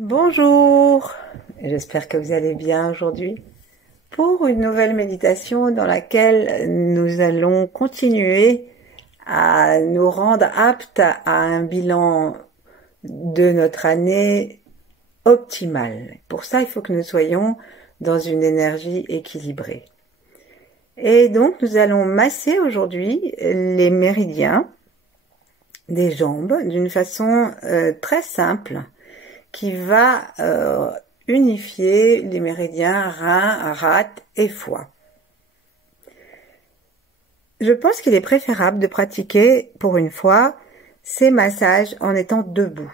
Bonjour, j'espère que vous allez bien aujourd'hui pour une nouvelle méditation dans laquelle nous allons continuer à nous rendre aptes à un bilan de notre année optimale. Pour ça, il faut que nous soyons dans une énergie équilibrée. Et donc, nous allons masser aujourd'hui les méridiens des jambes d'une façon très simple qui va unifier les méridiens rein, rate et foie. Je pense qu'il est préférable de pratiquer pour une fois ces massages en étant debout.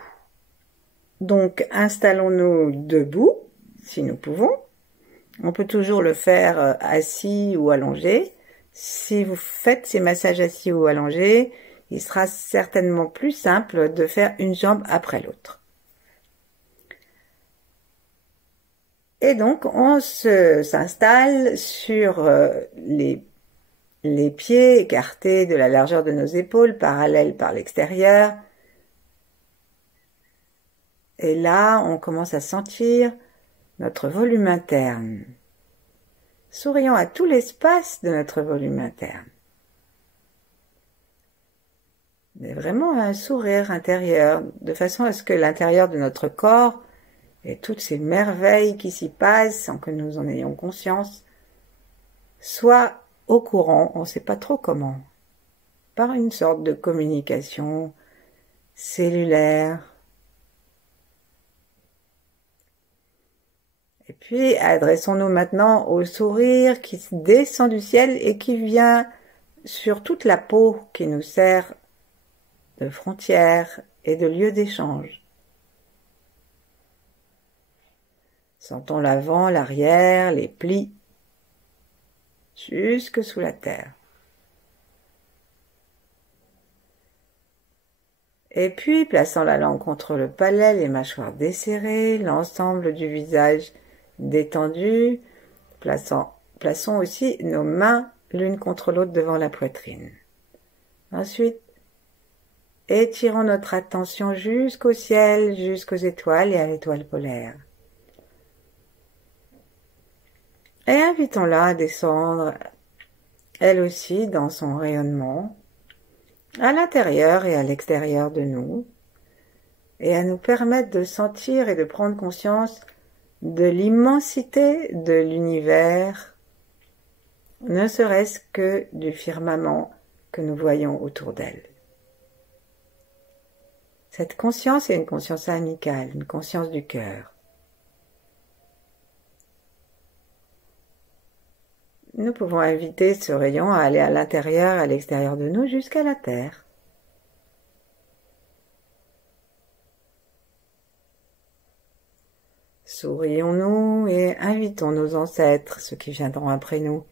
Donc installons-nous debout si nous pouvons. On peut toujours le faire assis ou allongé. Si vous faites ces massages assis ou allongés, il sera certainement plus simple de faire une jambe après l'autre. Et donc, on s'installe sur les pieds écartés de la largeur de nos épaules, parallèles par l'extérieur. Et là, on commence à sentir notre volume interne. Sourions à tout l'espace de notre volume interne. Mais vraiment un sourire intérieur, de façon à ce que l'intérieur de notre corps et toutes ces merveilles qui s'y passent sans que nous en ayons conscience soient au courant, on ne sait pas trop comment, par une sorte de communication cellulaire. Et puis, adressons-nous maintenant au sourire qui descend du ciel et qui vient sur toute la peau qui nous sert de frontière et de lieu d'échange. Sentons l'avant, l'arrière, les plis, jusque sous la terre. Et puis, plaçant la langue contre le palais, les mâchoires desserrées, l'ensemble du visage détendu, plaçons aussi nos mains l'une contre l'autre devant la poitrine. Ensuite, étirons notre attention jusqu'au ciel, jusqu'aux étoiles et à l'étoile polaire. Et invitons-la à descendre, elle aussi, dans son rayonnement, à l'intérieur et à l'extérieur de nous, et à nous permettre de sentir et de prendre conscience de l'immensité de l'univers, ne serait-ce que du firmament que nous voyons autour d'elle. Cette conscience est une conscience amicale, une conscience du cœur. Nous pouvons inviter ce rayon à aller à l'intérieur, à l'extérieur de nous, jusqu'à la terre. Sourions-nous et invitons nos ancêtres, ceux qui viendront après nous,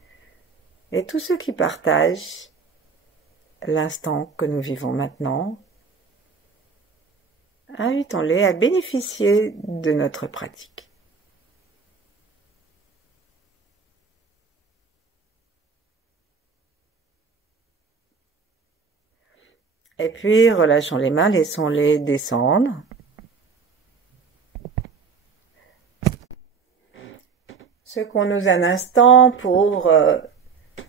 et tous ceux qui partagent l'instant que nous vivons maintenant. Invitons-les à bénéficier de notre pratique. Et puis, relâchons les mains, laissons-les descendre. Secouons-nous un instant pour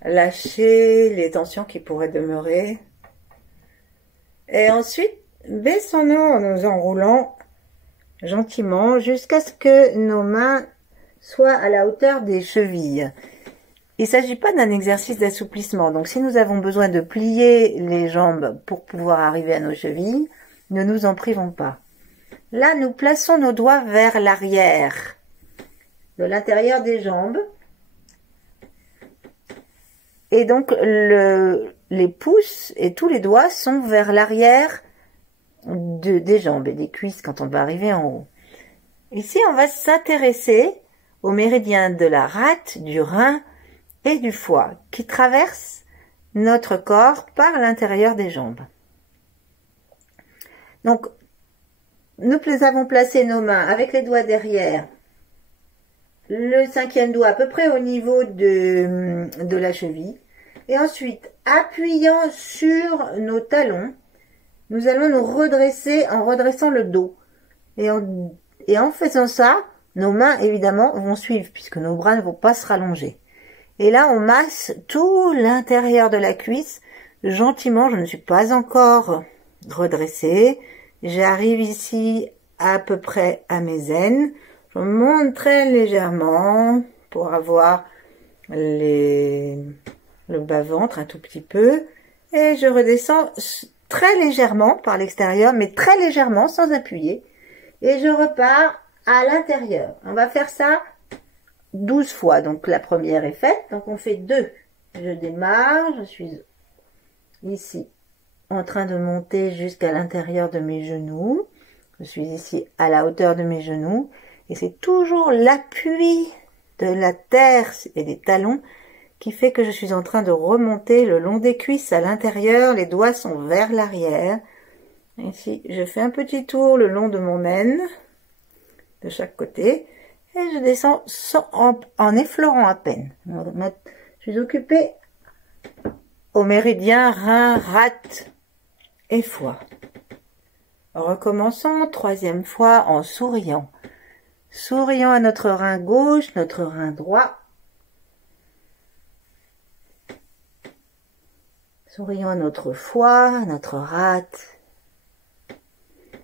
lâcher les tensions qui pourraient demeurer. Et ensuite, baissons-nous en nous enroulant gentiment jusqu'à ce que nos mains soient à la hauteur des chevilles. Il ne s'agit pas d'un exercice d'assouplissement, donc si nous avons besoin de plier les jambes pour pouvoir arriver à nos chevilles, ne nous en privons pas. Là, nous plaçons nos doigts vers l'arrière, de l'intérieur des jambes. Et donc, les pouces et tous les doigts sont vers l'arrière des jambes et des cuisses quand on va arriver en haut. Ici, on va s'intéresser au méridien de la rate, du rein et du foie qui traversent notre corps par l'intérieur des jambes. Donc, nous avons placé nos mains avec les doigts derrière, le cinquième doigt à peu près au niveau de la cheville, et ensuite, appuyant sur nos talons, nous allons nous redresser en redressant le dos. Et Et en faisant ça, nos mains, évidemment, vont suivre, puisque nos bras ne vont pas se rallonger. Et là, on masse tout l'intérieur de la cuisse, gentiment. Je ne suis pas encore redressée. J'arrive ici à peu près à mes aines. Je monte très légèrement pour avoir le bas-ventre un tout petit peu. Et je redescends très légèrement par l'extérieur, mais très légèrement, sans appuyer. Et je repars à l'intérieur. On va faire ça 12 fois. Donc la première est faite. Donc on fait 2. Je démarre. Je suis ici en train de monter jusqu'à l'intérieur de mes genoux. Je suis ici à la hauteur de mes genoux. Et c'est toujours l'appui de la terre et des talons qui fait que je suis en train de remonter le long des cuisses à l'intérieur. Les doigts sont vers l'arrière. Ici, je fais un petit tour le long de mon aine, de chaque côté, et je descends en effleurant à peine. Je suis occupée au méridien rein, rate et foie. Recommençons, 3e fois, en souriant. Souriant à notre rein gauche, notre rein droit. Souriant à notre foie, à notre rate.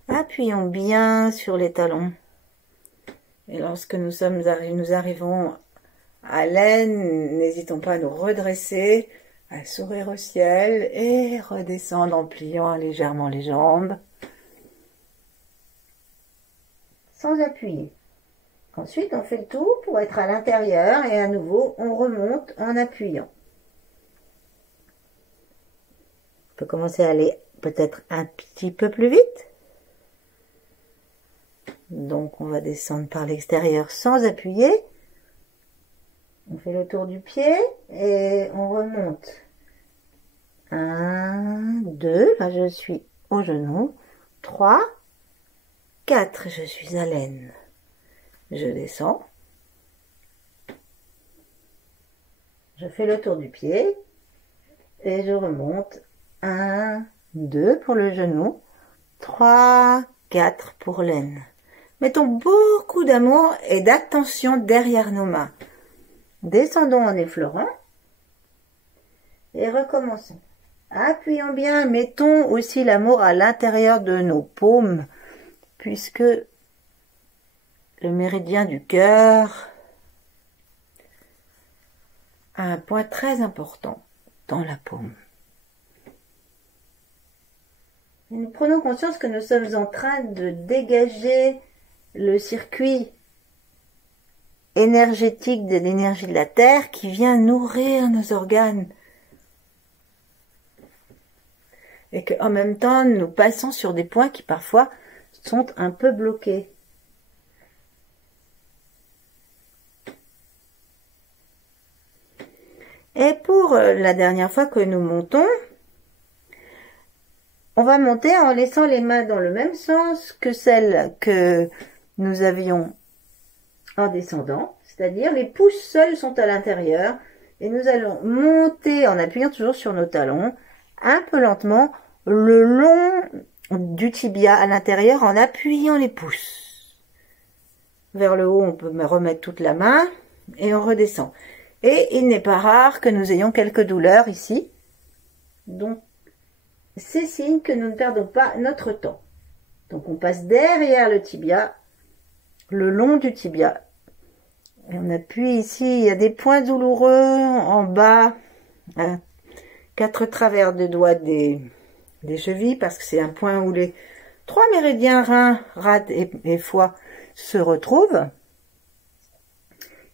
Appuyons bien sur les talons. Et lorsque nous arrivons à l'aine, n'hésitons pas à nous redresser, à sourire au ciel et redescendre en pliant légèrement les jambes. Sans appuyer. Ensuite, on fait le tour pour être à l'intérieur et à nouveau, on remonte en appuyant. On peut commencer à aller peut-être un petit peu plus vite. Donc, on va descendre par l'extérieur sans appuyer. On fait le tour du pied et on remonte. 1, 2, là je suis au genou. 3, 4, je suis à l'aine. Je descends. Je fais le tour du pied et je remonte. 1, 2 pour le genou. 3, 4 pour l'aine. Mettons beaucoup d'amour et d'attention derrière nos mains. Descendons en effleurant et recommençons. Appuyons bien, mettons aussi l'amour à l'intérieur de nos paumes, puisque le méridien du cœur a un point très important dans la paume. Et nous prenons conscience que nous sommes en train de dégager le circuit énergétique de l'énergie de la Terre qui vient nourrir nos organes. Et qu'en même temps, nous passons sur des points qui parfois sont un peu bloqués. Et pour la dernière fois que nous montons, on va monter en laissant les mains dans le même sens que celles que nous avions en descendant, c'est-à-dire les pouces seuls sont à l'intérieur et nous allons monter en appuyant toujours sur nos talons, un peu lentement, le long du tibia à l'intérieur en appuyant les pouces. Vers le haut, on peut remettre toute la main et on redescend. Et il n'est pas rare que nous ayons quelques douleurs ici. Donc, c'est signe que nous ne perdons pas notre temps. Donc, on passe derrière le tibia, le long du tibia. Et on appuie ici, il y a des points douloureux en bas, 4 travers de doigts des chevilles, parce que c'est un point où les 3 méridiens rein, rate et foie se retrouvent.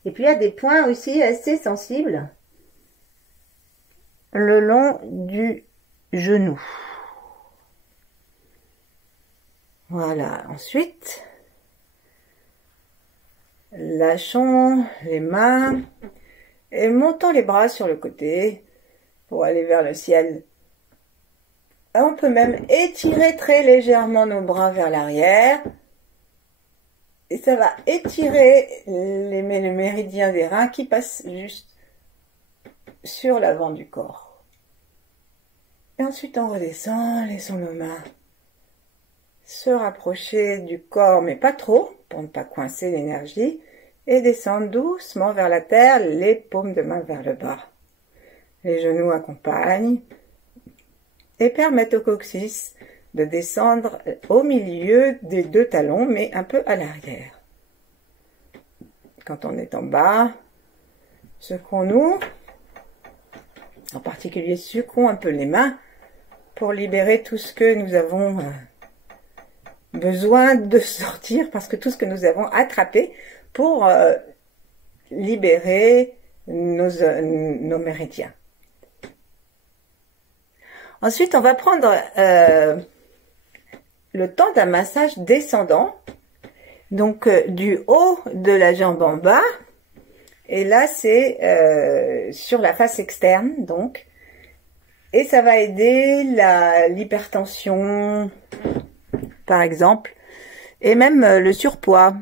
Et puis il y a des points aussi assez sensibles le long du genou. Voilà, ensuite, lâchons les mains et montons les bras sur le côté pour aller vers le ciel. On peut même étirer très légèrement nos bras vers l'arrière. Et ça va étirer le méridien des reins qui passe juste sur l'avant du corps. Et ensuite on redescend, laissons nos mains se rapprocher du corps, mais pas trop, pour ne pas coincer l'énergie, et descendre doucement vers la terre, les paumes de main vers le bas. Les genoux accompagnent et permettent au coccyx de descendre au milieu des deux talons, mais un peu à l'arrière. Quand on est en bas, secouons-nous, en particulier secouons un peu les mains pour libérer tout ce que nous avons besoin de sortir, parce que tout ce que nous avons attrapé pour libérer nos méridiens. Ensuite, on va prendre le temps d'un massage descendant, donc du haut de la jambe en bas, et là c'est sur la face externe, donc, et ça va aider l'hypertension, par exemple, et même le surpoids.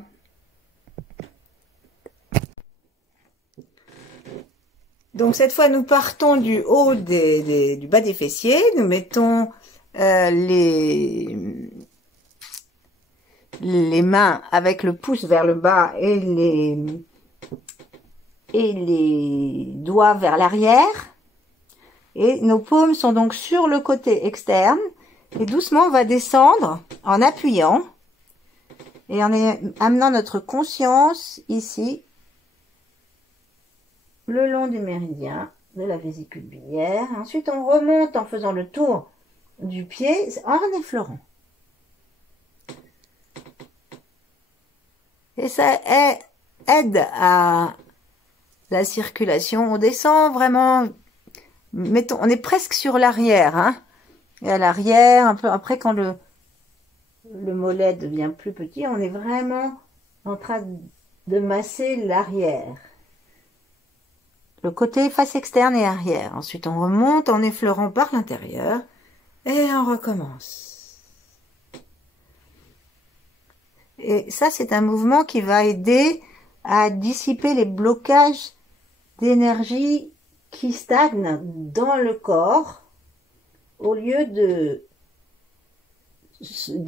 Donc cette fois, nous partons du haut du bas des fessiers, nous mettons les mains avec le pouce vers le bas et les doigts vers l'arrière. Et nos paumes sont donc sur le côté externe. Et doucement, on va descendre en appuyant et en amenant notre conscience ici, le long du méridien de la vésicule biliaire. Ensuite, on remonte en faisant le tour du pied en effleurant. Et ça aide à la circulation. On descend vraiment, mettons, on est presque sur l'arrière, hein. Et à l'arrière, un peu après, quand le mollet devient plus petit, on est vraiment en train de masser l'arrière. Le côté face externe et arrière. Ensuite, on remonte en effleurant par l'intérieur et on recommence. Et ça, c'est un mouvement qui va aider à dissiper les blocages d'énergie qui stagnent dans le corps au lieu de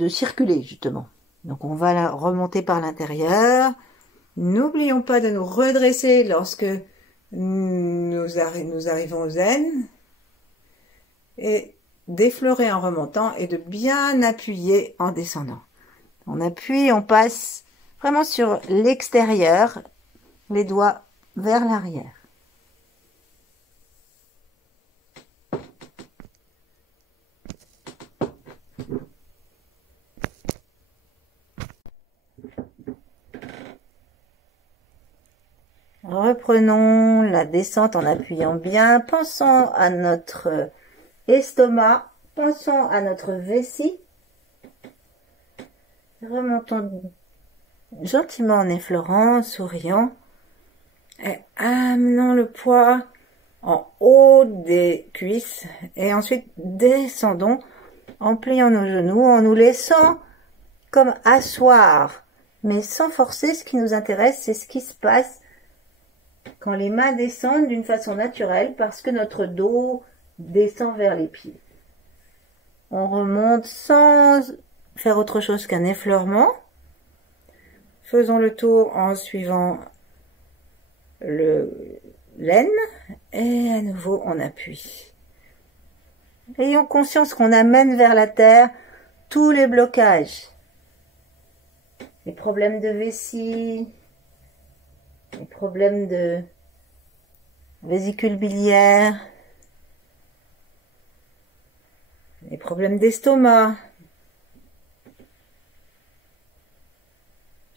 circuler, justement. Donc, on va remonter par l'intérieur. N'oublions pas de nous redresser lorsque nous arrivons au zen, et d'effleurer en remontant et de bien appuyer en descendant. On appuie, on passe vraiment sur l'extérieur, les doigts vers l'arrière. Reprenons la descente en appuyant bien. Pensons à notre estomac. Pensons à notre vessie. Remontons gentiment en effleurant, en souriant. Et amenons le poids en haut des cuisses. Et ensuite descendons en pliant nos genoux, en nous laissant comme asseoir, mais sans forcer. Ce qui nous intéresse, c'est ce qui se passe quand les mains descendent d'une façon naturelle, parce que notre dos descend vers les pieds. On remonte sans faire autre chose qu'un effleurement. Faisons le tour en suivant l'aine et à nouveau on appuie. Ayons conscience qu'on amène vers la terre tous les blocages, les problèmes de vessie, les problèmes de vésicule biliaire, les problèmes d'estomac.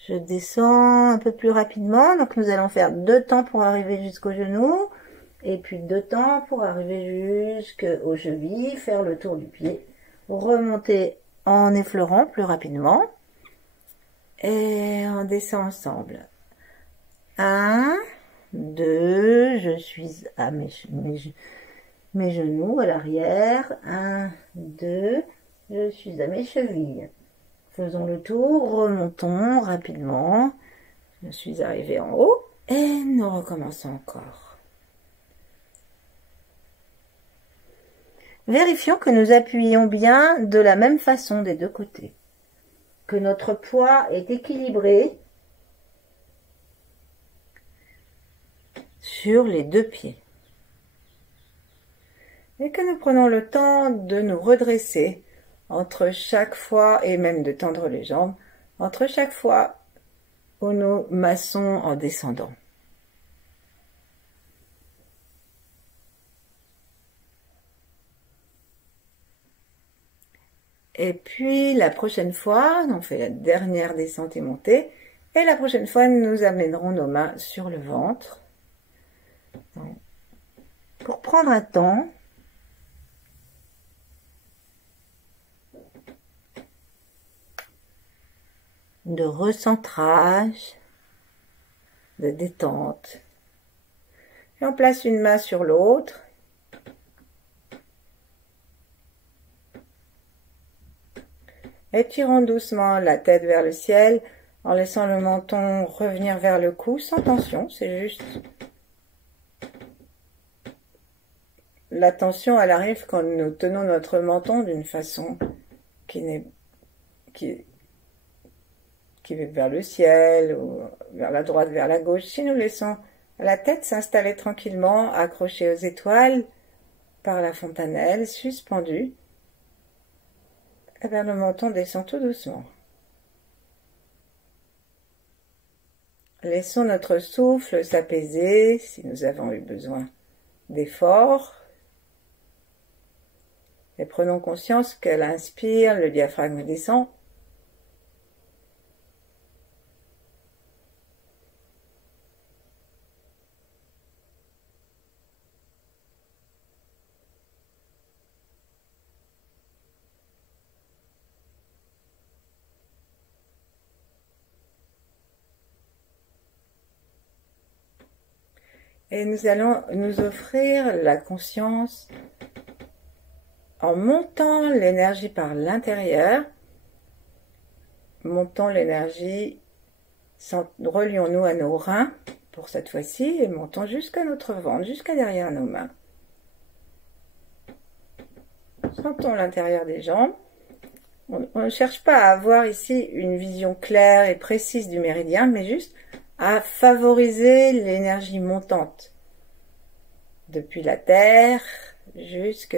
Je descends un peu plus rapidement, donc nous allons faire 2 temps pour arriver jusqu'au genou, et puis 2 temps pour arriver jusqu'aux chevilles, faire le tour du pied, remonter en effleurant plus rapidement, et on descend ensemble. 1, 2, je suis à mes genoux à l'arrière. 1, 2, je suis à mes chevilles. Faisons le tour, remontons rapidement. Je suis arrivée en haut et nous recommençons encore. Vérifions que nous appuyons bien de la même façon des deux côtés. que notre poids est équilibré sur les deux pieds. Et que nous prenons le temps de nous redresser entre chaque fois, et même de tendre les jambes, entre chaque fois où nous massons en descendant. Et puis la prochaine fois, on fait la dernière descente et montée, et la prochaine fois, nous amènerons nos mains sur le ventre. Donc, pour prendre un temps de recentrage, de détente. Et on place une main sur l'autre. Étirons doucement la tête vers le ciel en laissant le menton revenir vers le cou sans tension. C'est juste la tension, elle arrive quand nous tenons notre menton d'une façon qui va vers le ciel ou vers la droite, vers la gauche. Si nous laissons la tête s'installer tranquillement, accrochée aux étoiles par la fontanelle, suspendue, et bien le menton descend tout doucement. Laissons notre souffle s'apaiser si nous avons eu besoin d'efforts. Et prenons conscience qu'elle inspire, le diaphragme descend. Et nous allons nous offrir la conscience en montant l'énergie par l'intérieur. Montons l'énergie, relions-nous à nos reins pour cette fois-ci et montons jusqu'à notre ventre, jusqu'à derrière nos mains. Sentons l'intérieur des jambes. On ne cherche pas à avoir ici une vision claire et précise du méridien, mais juste à favoriser l'énergie montante depuis la terre jusque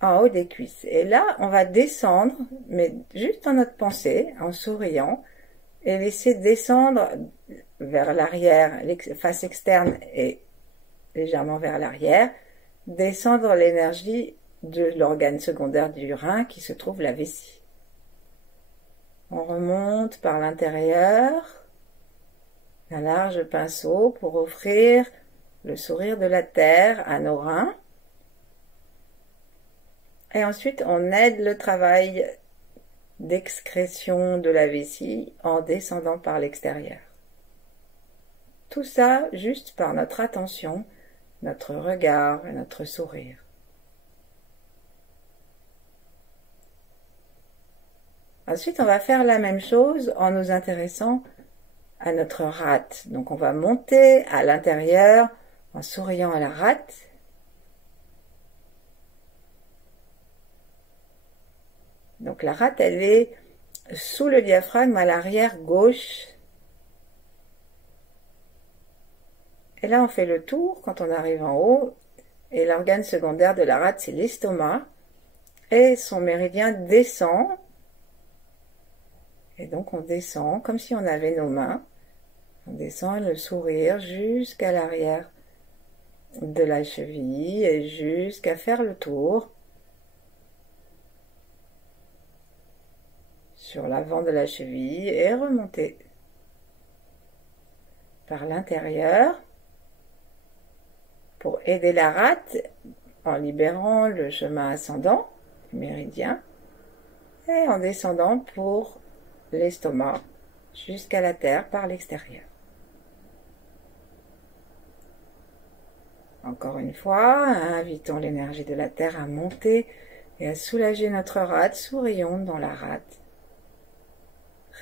en haut des cuisses. Et là, on va descendre, mais juste dans notre pensée, en souriant, et laisser descendre vers l'arrière, face externe et légèrement vers l'arrière, descendre l'énergie de l'organe secondaire du rein qui se trouve la vessie. On remonte par l'intérieur, un large pinceau pour offrir le sourire de la terre à nos reins. Et ensuite, on aide le travail d'excrétion de la vessie en descendant par l'extérieur. Tout ça juste par notre attention, notre regard et notre sourire. Ensuite, on va faire la même chose en nous intéressant à notre rate. Donc, on va monter à l'intérieur en souriant à la rate. Donc, la rate, elle est sous le diaphragme à l'arrière gauche. Et là, on fait le tour quand on arrive en haut. Et l'organe secondaire de la rate, c'est l'estomac. Et son méridien descend. Et donc, on descend comme si on avait nos mains. On descend le sourire jusqu'à l'arrière de la cheville et jusqu'à faire le tour sur l'avant de la cheville et remonter par l'intérieur pour aider la rate en libérant le chemin ascendant, méridien, et en descendant pour l'estomac jusqu'à la terre par l'extérieur. Encore une fois, invitons l'énergie de la terre à monter et à soulager notre rate. Sourions dans la rate.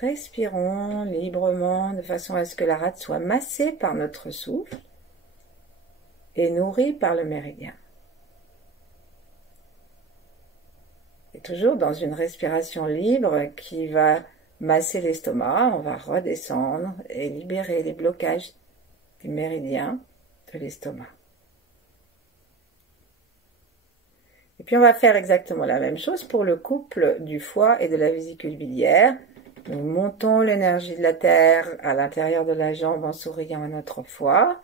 Respirons librement de façon à ce que la rate soit massée par notre souffle et nourrie par le méridien. Et toujours dans une respiration libre qui va masser l'estomac, on va redescendre et libérer les blocages du méridien de l'estomac. Et puis on va faire exactement la même chose pour le couple du foie et de la vésicule biliaire. Nous montons l'énergie de la terre à l'intérieur de la jambe en souriant à notre foie,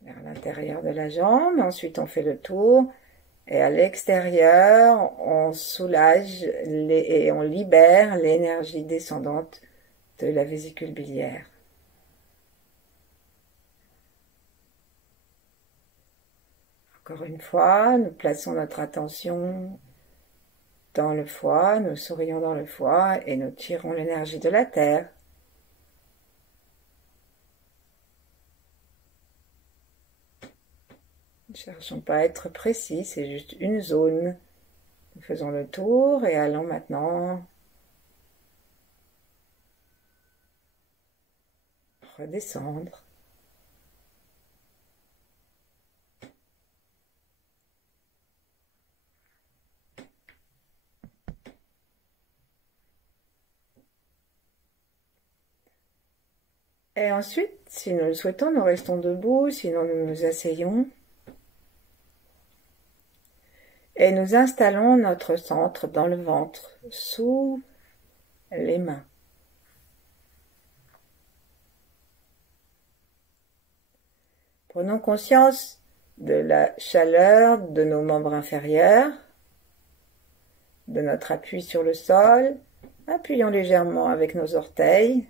vers l'intérieur de la jambe. Ensuite on fait le tour et à l'extérieur on soulage et on libère l'énergie descendante de la vésicule biliaire. Encore une fois, nous plaçons notre attention dans le foie, nous sourions dans le foie et nous tirons l'énergie de la terre. Ne cherchons pas à être précis, c'est juste une zone. Nous faisons le tour et allons maintenant redescendre. Et ensuite, si nous le souhaitons, nous restons debout, sinon nous nous asseyons. Et nous installons notre centre dans le ventre, sous les mains. Prenons conscience de la chaleur de nos membres inférieurs, de notre appui sur le sol. Appuyons légèrement avec nos orteils.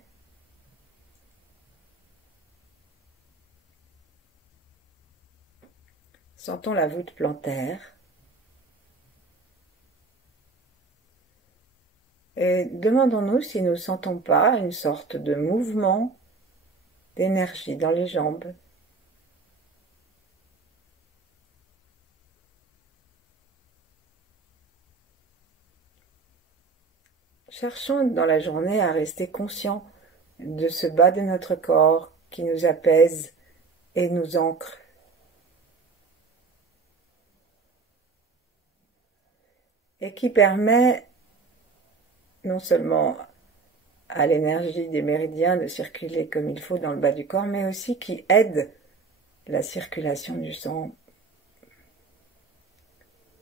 Sentons la voûte plantaire. Et demandons-nous si nous ne sentons pas une sorte de mouvement d'énergie dans les jambes. Cherchons dans la journée à rester conscients de ce bas de notre corps qui nous apaise et nous ancre. Et qui permet non seulement à l'énergie des méridiens de circuler comme il faut dans le bas du corps, mais aussi qui aide la circulation du sang.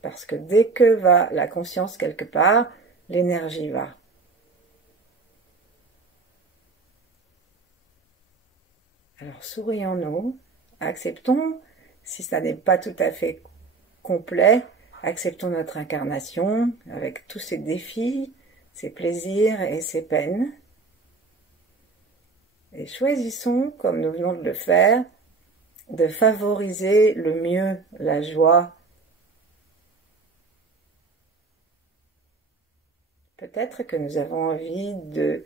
Parce que dès que va la conscience quelque part, l'énergie va. Alors sourions-nous, acceptons, si ça n'est pas tout à fait complet, acceptons notre incarnation avec tous ses défis, ses plaisirs et ses peines. Et choisissons, comme nous venons de le faire, de favoriser le mieux, la joie. Peut-être que nous avons envie de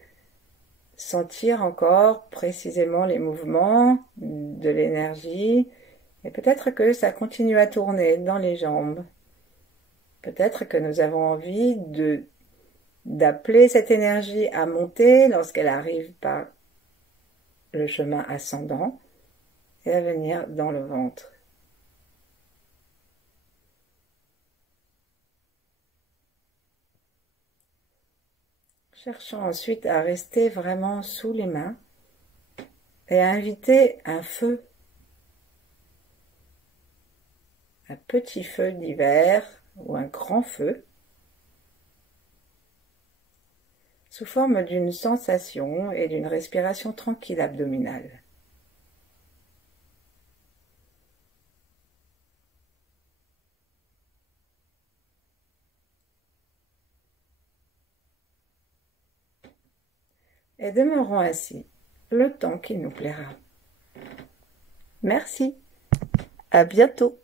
sentir encore précisément les mouvements de l'énergie, et peut-être que ça continue à tourner dans les jambes. Peut-être que nous avons envie d'appeler cette énergie à monter lorsqu'elle arrive par le chemin ascendant et à venir dans le ventre. Cherchons ensuite à rester vraiment sous les mains et à inviter un feu, un petit feu d'hiver ou un grand feu, sous forme d'une sensation et d'une respiration tranquille abdominale. Et demeurons ainsi le temps qu'il nous plaira. Merci, à bientôt.